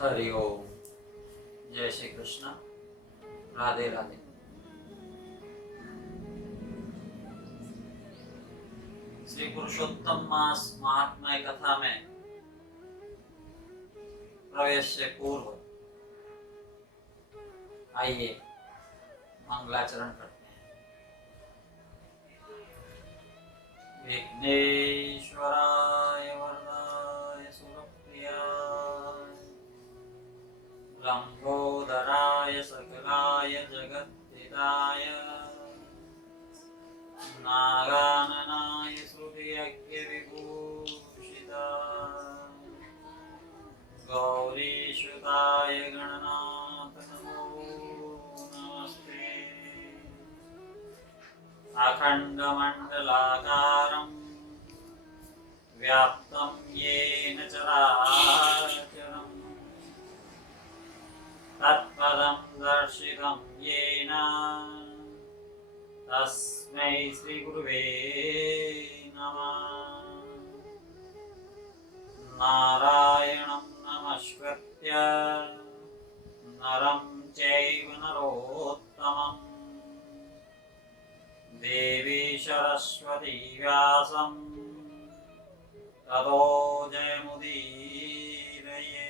हरि ओम। जय श्री कृष्ण। राधे राधे। श्री पुरुषोत्तम मास महात्म्य कथा में प्रवेश से पूर्व आइए मंगलाचरण करते हैं। विघ्नेश्वराय वरदाय सुरप्रियाय लंबोदराय सकलाय जगद्धिताय नागाननाय श्रुतियज्ञ विभूषिताय गौरीश्वताय गणनाथ नमो नमस्ते। अखण्डमण्डलाकारं व्याप्तं येन चराचरं तत्पदं दर्शितं येन तस्मै श्रीगुरुवे नमः। नारायणं नमस्कृत्य नरं चैव नरोत्तमं देवी सरस्वती व्यासं ततो जयमुदीरये।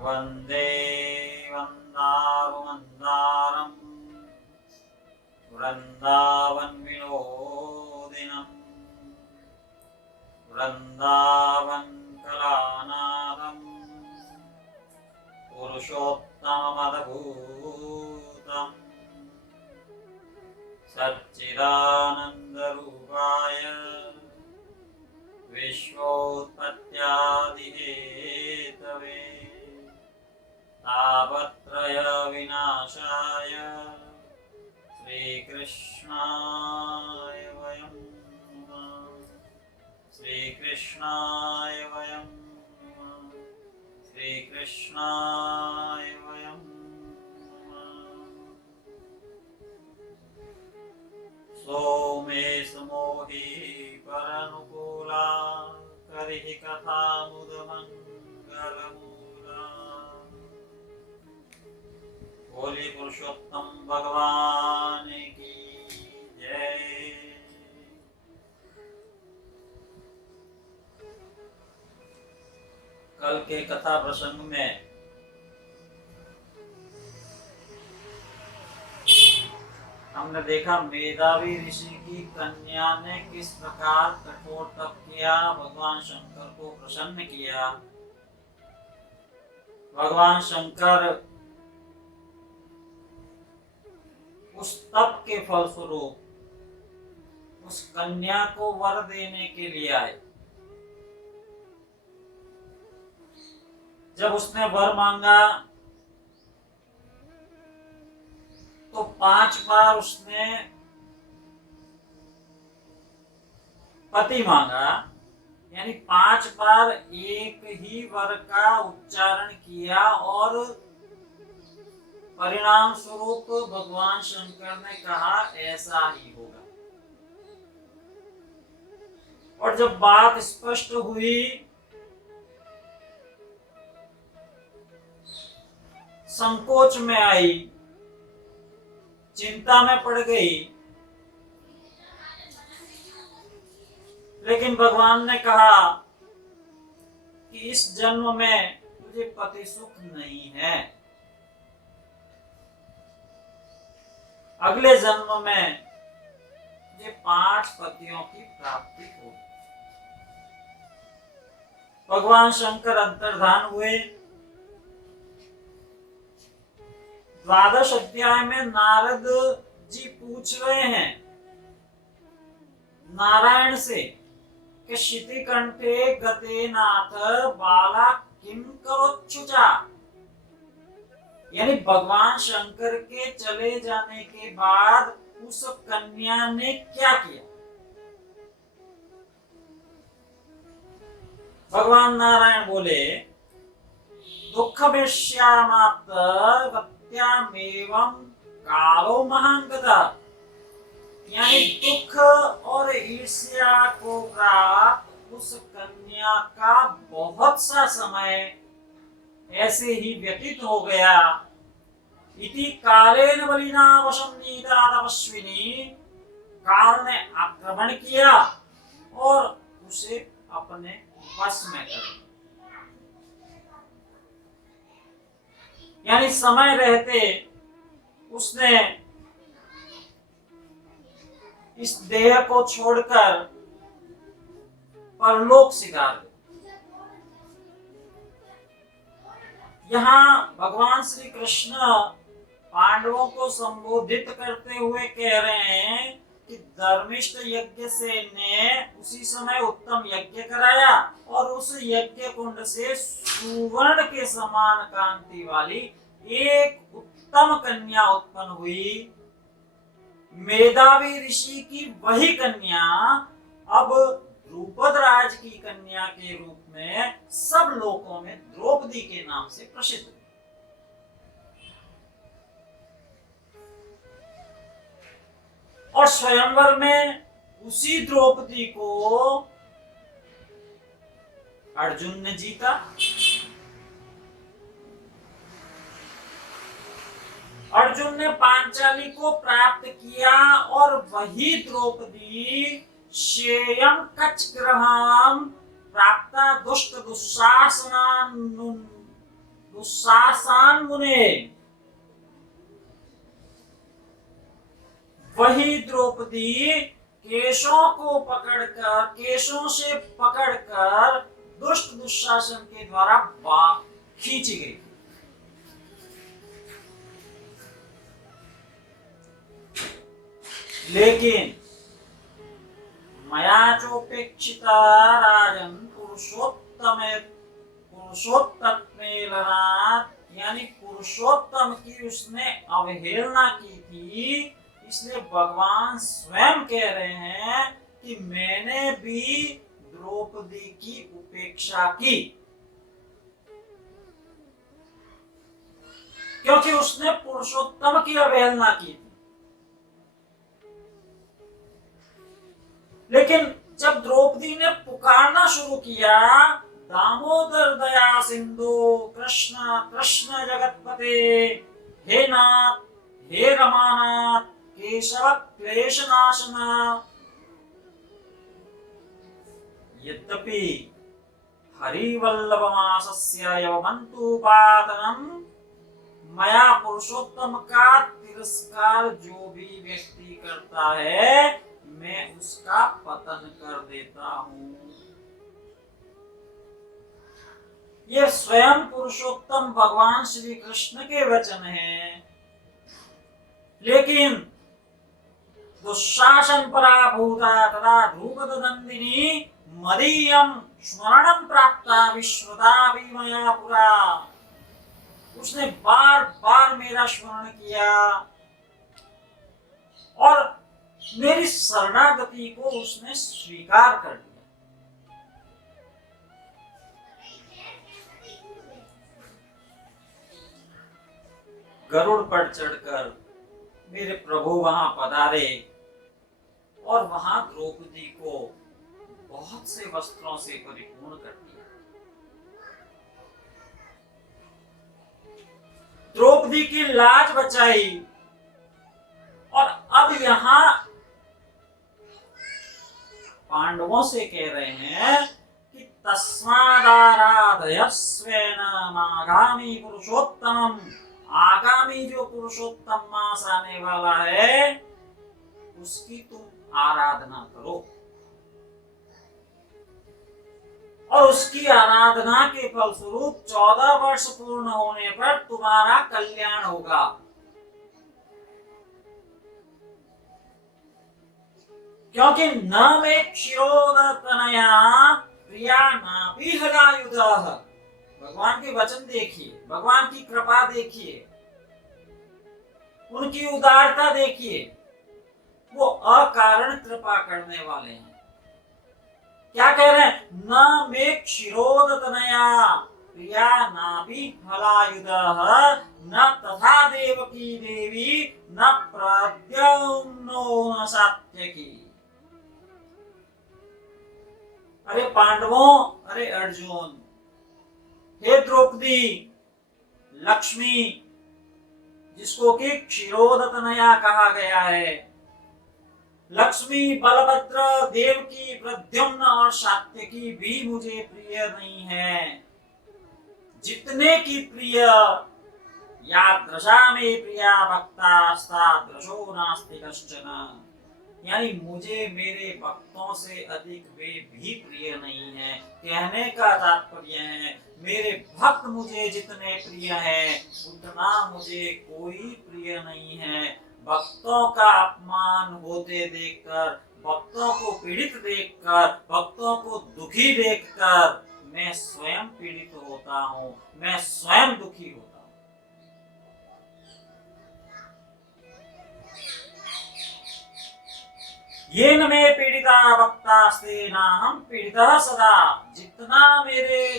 वन्दे वन्दारुमन्दारं वृन्दावनविनोदिनं वृन्दावनकलानादं पुरुषोत्तममदभूतं सच्चिदानन्दरूपाय विश्वोत्पत्त्यादिहेतवे तापत्रयविनाशाय श्रीकृष्णाय वयं नमः। श्रीकृष्णाय वयं नमः। श्रीकृष्णाय वयं नमः। सोमे समोहि परनुकूला करिहि कथामुदमङ्गलमूला। बोली पुरुषोत्तम भगवान की जय। कल के कथा प्रसंग में हमने देखा मेधावी ऋषि की कन्या ने किस प्रकार कठोर तप किया, भगवान शंकर को प्रसन्न किया। भगवान शंकर उस तप के फलस्वरूप उस कन्या को वर देने के लिए आए। जब उसने वर मांगा तो 5 बार उसने पति मांगा, यानी 5 बार एक ही वर का उच्चारण किया और परिणाम स्वरूप भगवान शंकर ने कहा ऐसा ही होगा। और जब बात स्पष्ट हुई, संकोच में आई, चिंता में पड़ गई, लेकिन भगवान ने कहा कि इस जन्म में तुझे पति सुख नहीं है, अगले जन्म में तुझे 5 पतियों की प्राप्ति होगी। भगवान शंकर अंतर्धान हुए। 12 अध्याय में नारद जी पूछ रहे हैं नारायण से कि शितिकंठे गते नाथ बाला किम करोच्युचा, यानी भगवान शंकर के चले जाने के बाद उस कन्या ने क्या किया। भगवान नारायण बोले दुख विश्यामाप्त गत्यामेवं कालो महांगता, यानी दुख और ईर्ष्या को प्राप्त उस कन्या का बहुत बहुत सा समय ऐसे ही व्यतीत हो गया। इति कालेन बलिना वशं नीता तपस्विनी, काल ने आक्रमण किया और उसे अपने वश में कर लिया। यानी समय रहते उसने इस देह को छोड़कर परलोक सिधार दिया। यहाँ भगवान श्री कृष्ण पांडवों को संबोधित करते हुए कह रहे हैं कि धर्मिष्ठ यज्ञ से ने उसी समय उत्तम यज्ञ कराया और उस यज्ञ कुंड से सुवर्ण के समान कांति वाली एक उत्तम कन्या उत्पन्न हुई। मेधावी ऋषि की वही कन्या अब द्रुपद राज की कन्या के रूप में सब लोकों में द्रौपदी के नाम से प्रसिद्ध हुई। और स्वयंवर में उसी द्रौपदी को अर्जुन ने जीता। अर्जुन ने पांचाली को प्राप्त किया और वही द्रौपदी शेयम कचग्रहम प्राप्ता दुष्ट दुस्साहसान मुने, वही द्रौपदी केशों से पकड़कर दुष्ट दुशासन के द्वारा खींची गई। लेकिन मया चोपेक्षिता राजन पुरुषोत्तमेलनात्, यानी पुरुषोत्तम की उसने अवहेलना की थी। इसलिए भगवान स्वयं कह रहे हैं कि मैंने भी द्रौपदी की उपेक्षा की, क्योंकि उसने पुरुषोत्तम की अवहेलना की थी। लेकिन जब द्रौपदी ने पुकारना शुरू किया, दामोदर दया सिंधु कृष्ण कृष्ण जगतपते, हे नाथ हे रमानाथ केशव क्लेश नाशना, यद्यपि हरिवल्लभमासस्य यवमन्तुपातनम, मया पुरुषोत्तम का तिरस्कार जो भी व्यक्ति करता है मैं उसका पतन कर देता हूं। ये स्वयं पुरुषोत्तम भगवान श्री कृष्ण के वचन हैं। लेकिन दुशासन पराभूता तदा ध्रुपद नंदिनी मदीयम स्मरणं प्राप्ता विश्वदा मया पुरा, उसने बार बार मेरा स्मरण किया और मेरी शरणागति को उसने स्वीकार कर लिया। गरुड़ पर चढ़कर मेरे प्रभु वहां पधारे और वहां द्रौपदी को बहुत से वस्त्रों से परिपूर्ण कर दिया। द्रौपदी की लाज बचाई और अब यहां पांडवों से कह रहे हैं कि तस्मादाराधयस्वेन आगामी पुरुषोत्तम, आगामी जो पुरुषोत्तम मास आने वाला है उसकी तुम आराधना करो और उसकी आराधना के फलस्वरूप 14 वर्ष पूर्ण होने पर तुम्हारा कल्याण होगा। क्योंकि न मे क्षीरोदतनया प्रिया नापि हलायुधः, भगवान के वचन देखिए, भगवान की कृपा देखिए, उनकी उदारता देखिए, वो अकारण कृपा करने वाले हैं। क्या कह रहे हैं? न मे क्षीरोदतनया प्रिया नापि हलायुधः न तथा देवकी देवी न प्रद्युम्नो न सात्यकी। अरे पांडवों, अरे अर्जुन, हे द्रौपदी, लक्ष्मी जिसको कि क्षीरोदतनया कहा गया है, लक्ष्मी, बलभद्र, देवकी, प्रद्युम्न और सात्यकी भी मुझे प्रिय नहीं है। जितने की प्रिय यादृशा में प्रिया भक्तास्तादृशो नास्ति कश्चन, यानी मुझे मेरे भक्तों से अधिक वे भी प्रिय नहीं है। कहने का तात्पर्य है, मेरे भक्त मुझे जितने प्रिय हैं उतना मुझे कोई प्रिय नहीं है। भक्तों का अपमान होते देखकर, भक्तों को पीड़ित देखकर, भक्तों को दुखी देखकर मैं स्वयं पीड़ित होता हूँ, मैं स्वयं दुखी होता हूँ। ये न मैं पीड़िता भक्तास्ते ना हम पीड़िता सदा,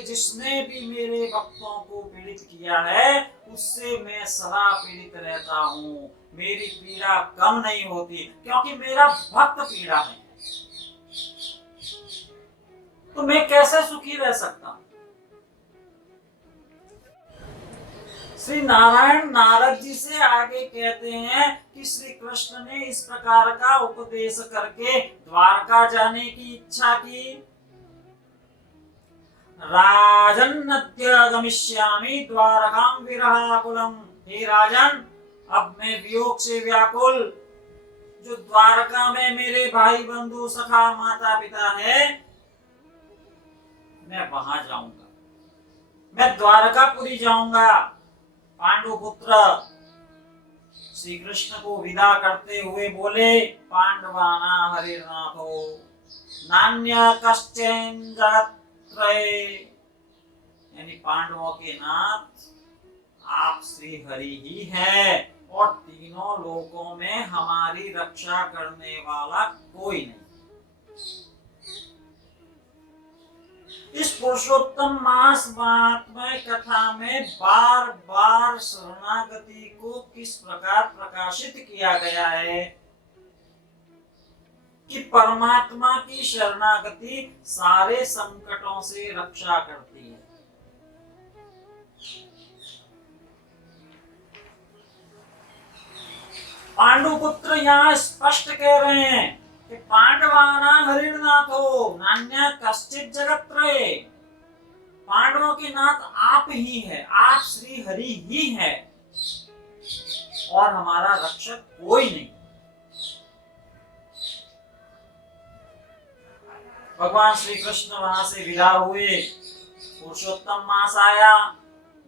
जिसने भी मेरे भक्तों को पीड़ित किया है उससे मैं सदा पीड़ित रहता हूँ। मेरी पीड़ा कम नहीं होती क्योंकि मेरा भक्त पीड़ा में है। तो मैं कैसे सुखी रह सकता हूँ? श्री नारायण नारद जी से आगे कहते हैं कि श्री कृष्ण ने इस प्रकार का उपदेश करके द्वारका जाने की इच्छा की। राजन्नद्य गमिष्यामि द्वारकां विरहाकुलम्, हे राजन, अब मैं वियोग से व्याकुल जो द्वारका में मेरे भाई बंधु सखा माता पिता है, मैं वहां जाऊंगा, मैं द्वारकापुरी जाऊंगा। पांडुपुत्र श्री कृष्ण को विदा करते हुए बोले, पांडवाना हरिर्नाथो नान्य कश्चन जगत्त्रये, यानी पांडवों के नाथ आप श्री हरि ही हैं और तीनों लोकों में हमारी रक्षा करने वाला कोई नहीं। इस पुरुषोत्तम मास महात्म्य कथा में बार बार शरणागति को किस प्रकार प्रकाशित किया गया है कि परमात्मा की शरणागति सारे संकटों से रक्षा करती है। पांडुपुत्र यहाँ स्पष्ट कह रहे हैं कि पांडवाना हरिर्नाथो नान्य कश्चित् जगत्त्रये, पांडवों के नाथ आप ही है, आप श्री हरि ही है और हमारा रक्षक कोई नहीं। भगवान श्री कृष्ण वहां से विदा हुए, पुरुषोत्तम मास आया।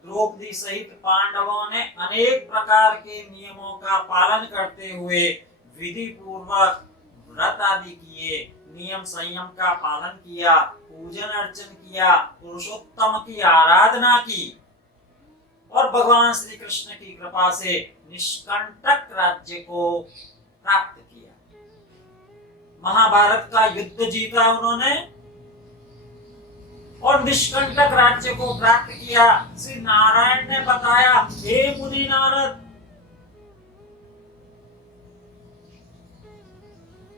द्रौपदी सहित पांडवों ने अनेक प्रकार के नियमों का पालन करते हुए विधि पूर्वक व्रत आदि किए, नियम संयम का पालन किया, पूजन अर्चन किया, पुरुषोत्तम की आराधना की और भगवान श्री कृष्ण की कृपा से निष्कंटक राज्य को प्राप्त किया। महाभारत का युद्ध जीता उन्होंने और निष्कंटक राज्य को प्राप्त किया। श्री नारायण ने बताया, हे मुनि नारद,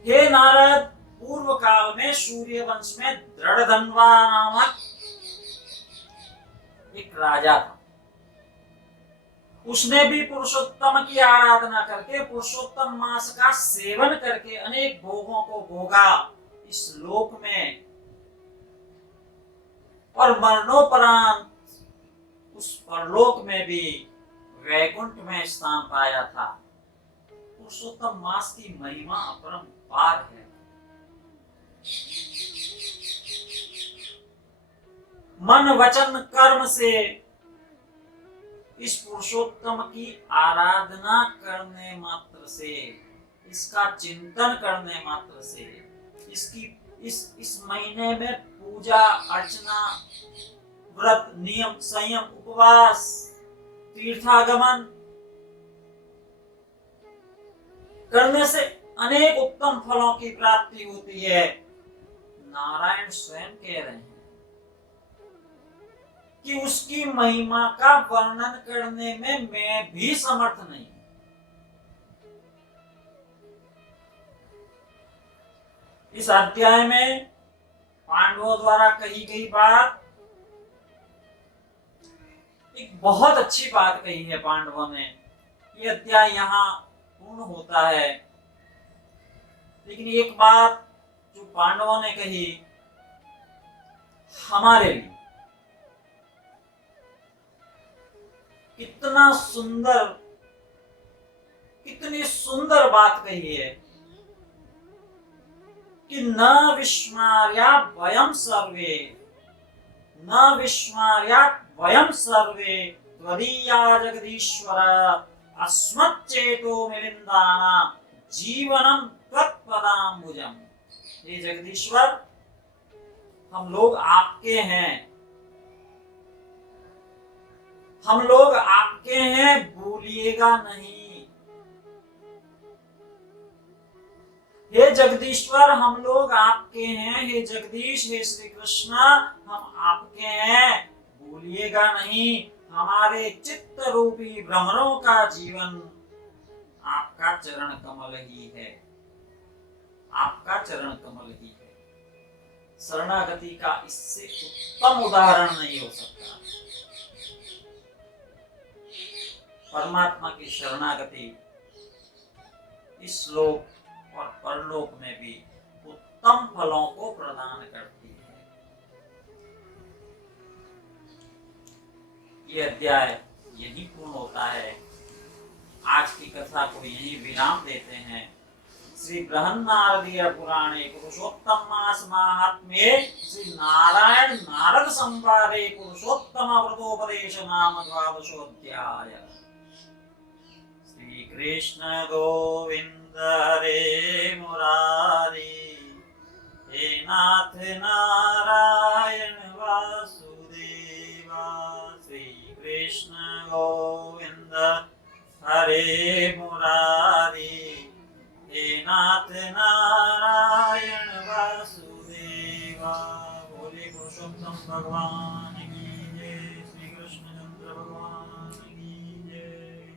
हे नारद, पूर्व काल में सूर्य वंश में दृढ़धन्वा नामक एक राजा था। उसने भी पुरुषोत्तम की आराधना करके, पुरुषोत्तम मास का सेवन करके अनेक भोगों को भोगा इस लोक में और मरणोपरांत उस परलोक में भी वैकुंठ में स्थान पाया था। पुरुषोत्तम मास की महिमा अपरंपार है। मन वचन कर्म से इस पुरुषोत्तम की आराधना करने मात्र से, इसका चिंतन करने मात्र से, इसकी इस महीने में पूजा अर्चना, व्रत, नियम, संयम, उपवास, तीर्थागमन करने से अनेक उत्तम फलों की प्राप्ति होती है। नारायण स्वयं कह रहे हैं कि उसकी महिमा का वर्णन करने में मैं भी समर्थ नहीं। इस अध्याय में पांडवों द्वारा कही गई बात एक बहुत अच्छी बात कही है पांडवों ने। ये अध्याय यहाँ पूर्ण होता है, लेकिन एक बात जो पांडवों ने कही हमारे लिए कितना सुंदर, कितनी सुंदर बात कही है कि न विस्मार्या वयम सर्वे, न विस्मार्या वयम सर्वे त्वदीया जगदीश्वर अस्मच्चेतो मिलिंदाना जीवनम त्वत्पदाम्बुजम। हे जगदीश्वर, हम लोग आपके हैं, हम लोग आपके हैं, भूलिएगा नहीं। हे जगदीश्वर, हम लोग आपके हैं, हे जगदीश, हे श्री कृष्ण, हम आपके हैं, भूलिएगा नहीं। हमारे चित्त रूपी भ्रमरों का जीवन आपका चरण कमल ही है, आपका चरण कमल ही है। शरणागति का इससे उत्तम उदाहरण नहीं हो सकता। परमात्मा की शरणागति इस लोक और परलोक में भी उत्तम फलों को प्रदान करती है। ये अध्याय यही पूर्ण होता है। आज की कथा को यही विराम देते हैं। श्री बृहन्नारदीय पुराणे पुरुषोत्तम मास महात्म्ये श्री नारायण नारद संवादे पुरुषोत्तम व्रतोपदेश नाम द्वादशोऽध्याय। श्री कृष्ण गोविंद हरे मुरारी, हे नाथ नारायण वासुदेवा। श्री कृष्ण गोविंद हरे मुरारी, हे नाथ नारायण वासुदेवा। बोले पुरुषोत्तम भगवान की जय, श्री कृष्णचंद्र भगवान की जय।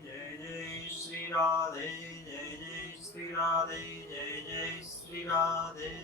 जय जय श्री राधे, जय जय श्री राधे, जय जय श्री राधे।